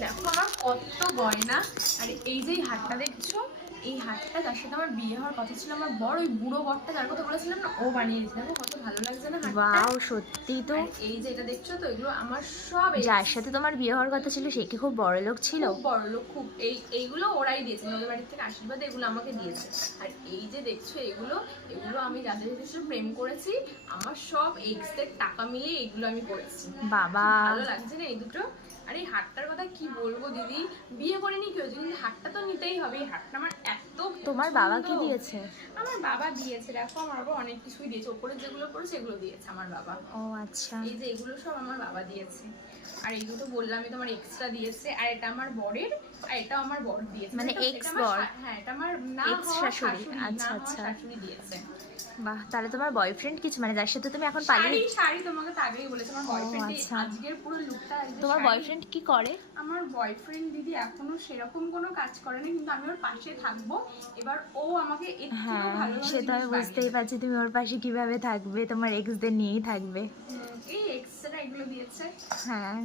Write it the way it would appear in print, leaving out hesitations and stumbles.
দেখো আমার কত গয়না। আর এই যে হারটা দেখছো, এই হারটা যার সাথে আমার বিয়ে হওয়ার কথা ছিল, আমার বড় ওই বুড়ো বরটা যার কথা বলেছিলাম না, ও বানিয়ে দিয়েছে। দেখো কত ভালো লাগছে না হারটা। ওয়াও, সত্যি তো। আর এই যে এটা দেখছো তো, এগুলো আমার সব যার সাথে তোমার বিয়ে হওয়ার কথা ছিল সে কি খুব বড় লোক ছিল? খুব বড় লোক, খুব। এইগুলো ওরাই দিয়েছে, ওদের বাড়ির থেকে আশীর্বাদ এগুলো আমাকে দিয়েছে। আর এই যে দেখছো এগুলো, এগুলো আমি যাদের সাথে প্রেম করেছি, আমার সব এক্সদের টাকা মিলিয়ে এগুলো আমি করেছি। বাবা, ভালো লাগছে না এই দুটো? আর এই হারটার কথা কি বলবো দিদি, বিয়ে করিনি কি হয়েছে, কিন্তু হারটা তো নিতেই হবে। এই হারটা আমার এত তোমার বাবা কি দিয়েছে? আমার বাবা দিয়েছে, দেখো আমার বাবা অনেক কিছুই দিয়েছে, ওপরে যেগুলো পড়েছে এগুলো দিয়েছে আমার বাবা। ও আচ্ছা। এই যে এগুলো সব আমার বাবা দিয়েছে। আর এই দুটো বললামই তোমার এক্সট্রা দিয়েছে। আর এটা আমার বরের, আর এটা আমার বর দিয়েছে, মানে এক্স বর? হ্যাঁ, এটা আমার না এক্স হওয়া শাশুড়ি। শাশুড়ি, আচ্ছা না হওয়া আচ্ছা, শাশুড়ি দিয়েছে। বাহ। তাহলে তোমার বয়ফ্রেন্ড কিছু, মানে যার সাথে তুমি এখন শাড়ি পালিয়ে? শাড়ি তোমাকে তো আগেই বলেছি, আমার বয়ফ্রেন্ড আচ্ছা। আজকের পুরো লুকটা। তোমার বয়ফ্রেন্ড কি করে? আমার বয়ফ্রেন্ড দিদি এখনো সেরকম কোনো কাজ করেনি, কিন্তু আমি ওর পাশে থাকবো। এবার ও আমাকে এর থেকেও হ্যাঁ, ভালো সেটা আমি বুঝতেই পারছি। তুমি ওর পাশে কিভাবে থাকবে, তোমার এক্সদের নিয়েই থাকবে। এই এক্সট্রা এগুলো দিয়েছে। হ্যাঁ।